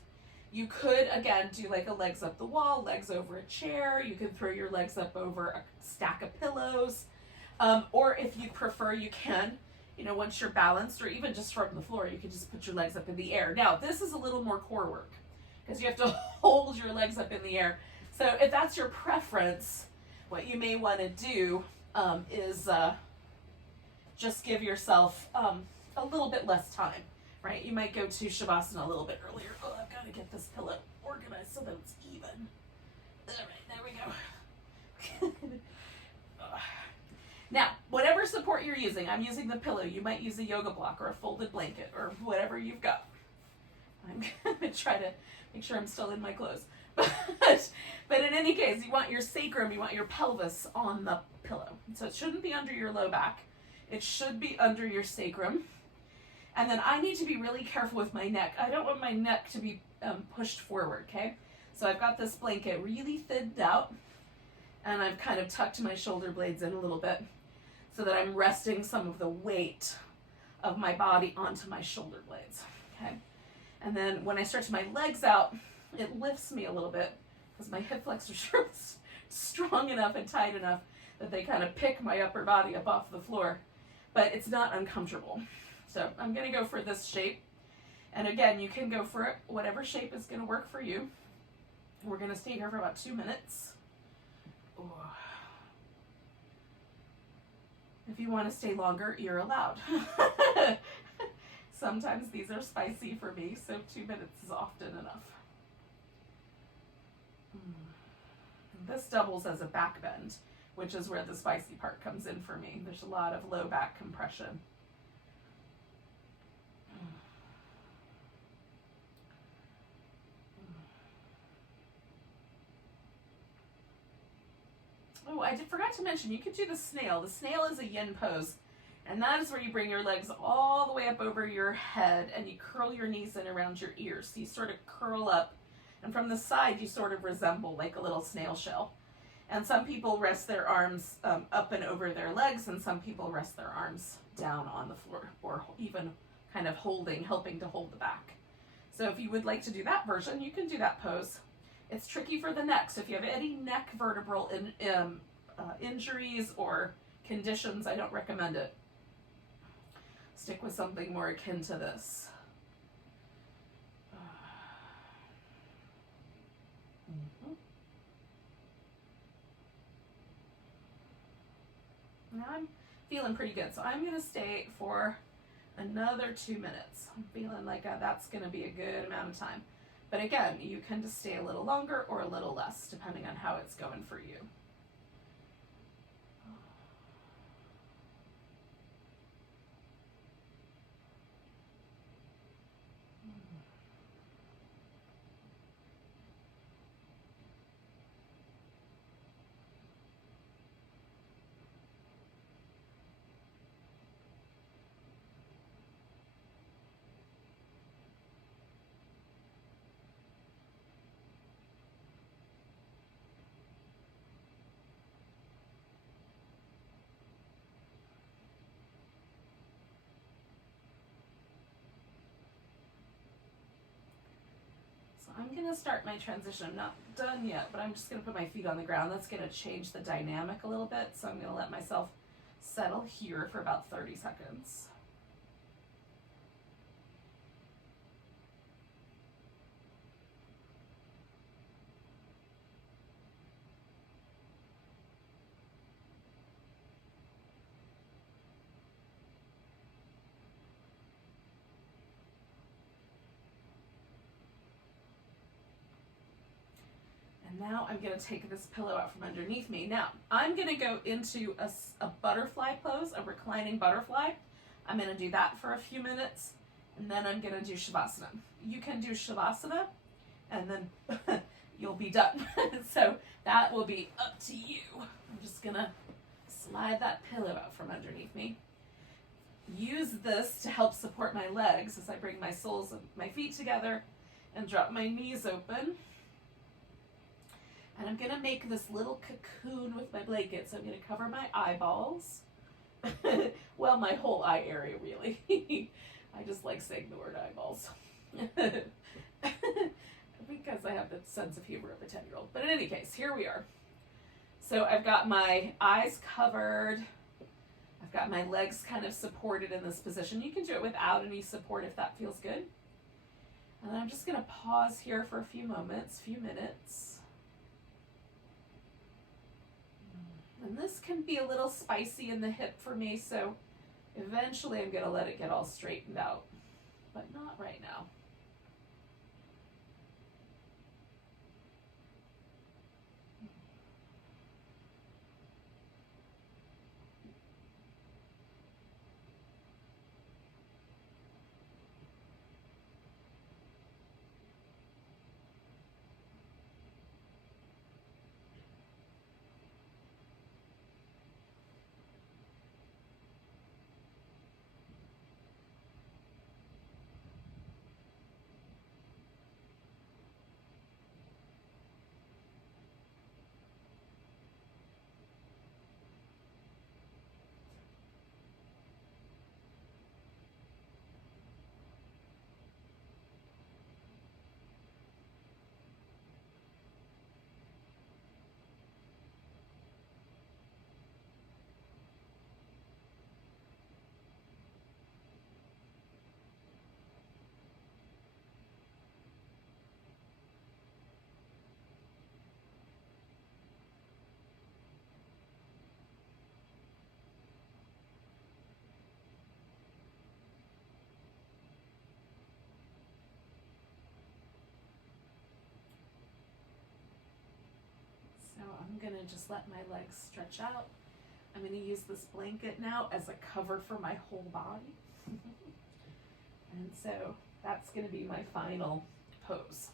You could, again, do like a legs up the wall, legs over a chair. You could throw your legs up over a stack of pillows. Or if you prefer, you can, once you're balanced, or even just from the floor, you can just put your legs up in the air. Now, this is a little more core work because you have to hold your legs up in the air. So if that's your preference, what you may want to do is just give yourself a little bit less time, right? You might go to Shavasana a little bit earlier. Oh, I've got to get this pillow organized so that it's even. All right, there we go. Now, whatever support you're using, I'm using the pillow. You might use a yoga block or a folded blanket or whatever you've got. I'm going to try to make sure I'm still in my clothes. But in any case, you want your sacrum, you want your pelvis on the pillow. So it shouldn't be under your low back. It should be under your sacrum. And then I need to be really careful with my neck. I don't want my neck to be pushed forward, okay? So I've got this blanket really thinned out, and I've kind of tucked my shoulder blades in a little bit so that I'm resting some of the weight of my body onto my shoulder blades, okay? And then when I stretch my legs out, it lifts me a little bit because my hip flexors are strong enough and tight enough that they kind of pick my upper body up off the floor, but it's not uncomfortable. So I'm gonna go for this shape. And again, you can go for it, whatever shape is gonna work for you. We're gonna stay here for about 2 minutes. Ooh. If you want to stay longer, you're allowed. Sometimes these are spicy for me, so 2 minutes is often enough. This doubles as a back bend, which is where the spicy part comes in for me. There's a lot of low back compression. Oh, I forgot to mention, you could do the snail. The snail is a yin pose, and that is where you bring your legs all the way up over your head and you curl your knees in around your ears. So you sort of curl up, and from the side you sort of resemble like a little snail shell. And some people rest their arms up and over their legs, and some people rest their arms down on the floor, or even kind of helping to hold the back. So if you would like to do that version, you can do that pose. It's tricky for the neck, so if you have any neck vertebral injuries or conditions, I don't recommend it. Stick with something more akin to this. Now I'm feeling pretty good, so I'm going to stay for another 2 minutes. I'm feeling like that's going to be a good amount of time. But again, you can just stay a little longer or a little less, depending on how it's going for you. I'm going to start my transition. I'm not done yet, but I'm just going to put my feet on the ground. That's going to change the dynamic a little bit, so I'm going to let myself settle here for about 30 seconds. And now I'm going to take this pillow out from underneath me. Now, I'm going to go into a butterfly pose, a reclining butterfly. I'm going to do that for a few minutes, and then I'm going to do Shavasana. You can do Shavasana, and then you'll be done. So that will be up to you. I'm just going to slide that pillow out from underneath me. Use this to help support my legs as I bring my soles of my feet together and drop my knees open. And I'm going to make this little cocoon with my blanket. So I'm going to cover my eyeballs. Well, my whole eye area, really. I just like saying the word eyeballs. Because I have the sense of humor of a 10-year-old. But in any case, here we are. So I've got my eyes covered. I've got my legs kind of supported in this position. You can do it without any support if that feels good. And then I'm just going to pause here for a few moments, few minutes. And this can be a little spicy in the hip for me, so eventually I'm going to let it get all straightened out, but not right now. So I'm going to just let my legs stretch out. I'm going to use this blanket now as a cover for my whole body. And so that's going to be my final pose.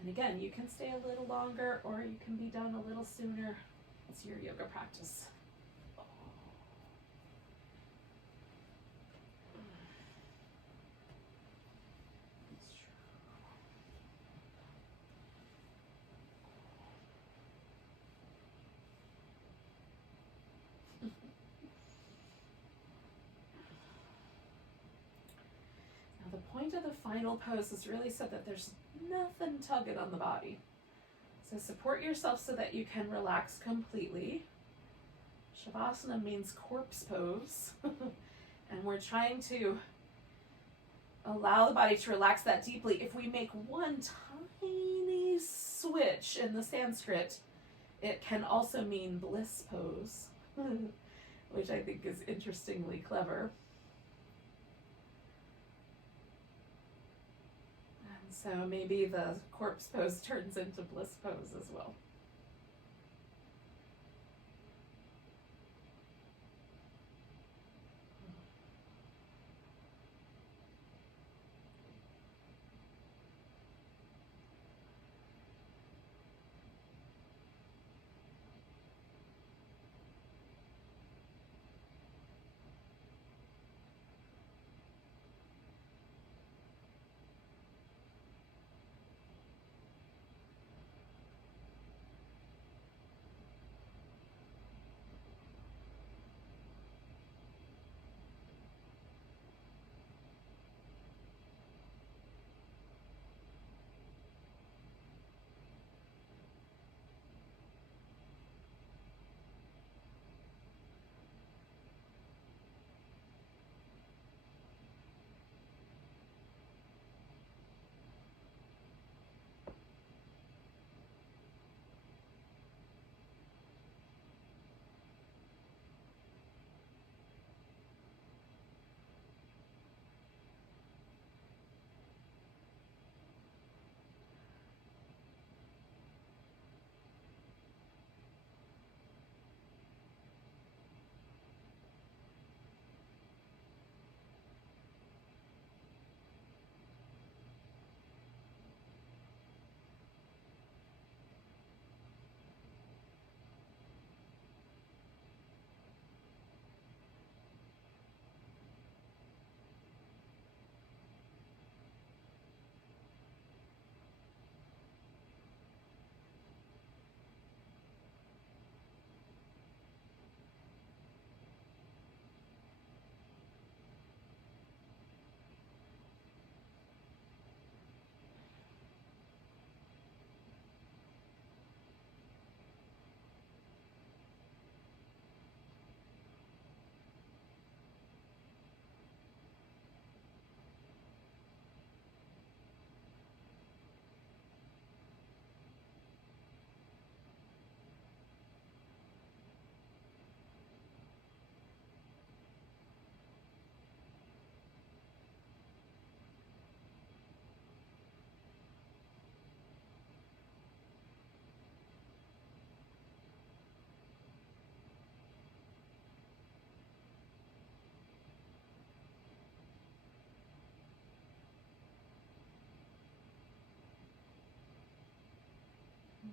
And again, you can stay a little longer or you can be done a little sooner. It's your yoga practice. The point of the final pose is really so that there's nothing tugging on the body. So support yourself so that you can relax completely. Shavasana means corpse pose. And we're trying to allow the body to relax that deeply. If we make one tiny switch in the Sanskrit, it can also mean bliss pose, which I think is interestingly clever. So maybe the corpse pose turns into bliss pose as well.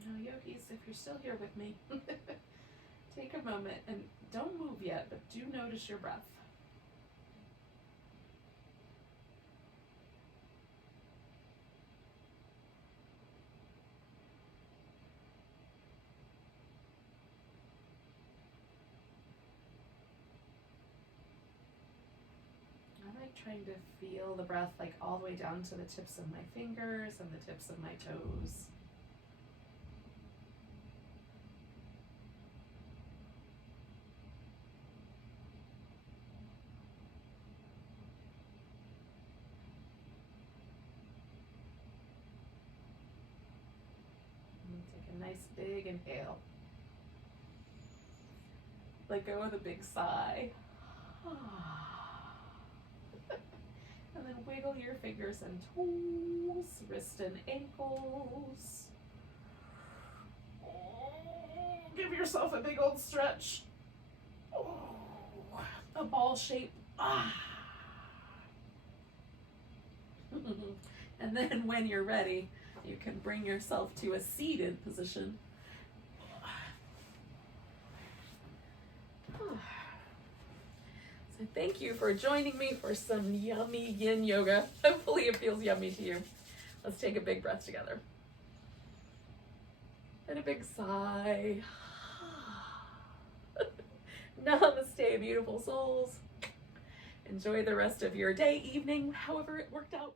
Now, yogis, if you're still here with me, take a moment and don't move yet, but do notice your breath. I like trying to feel the breath like all the way down to the tips of my fingers and the tips of my toes. And take a nice big inhale. Let go with a big sigh. And then wiggle your fingers and toes, wrists and ankles. Give yourself a big old stretch. A ball shape. And then when you're ready, you can bring yourself to a seated position. So thank you for joining me for some yummy yin yoga. Hopefully it feels yummy to you. Let's take a big breath together. And a big sigh. Namaste, beautiful souls. Enjoy the rest of your day, evening, however it worked out.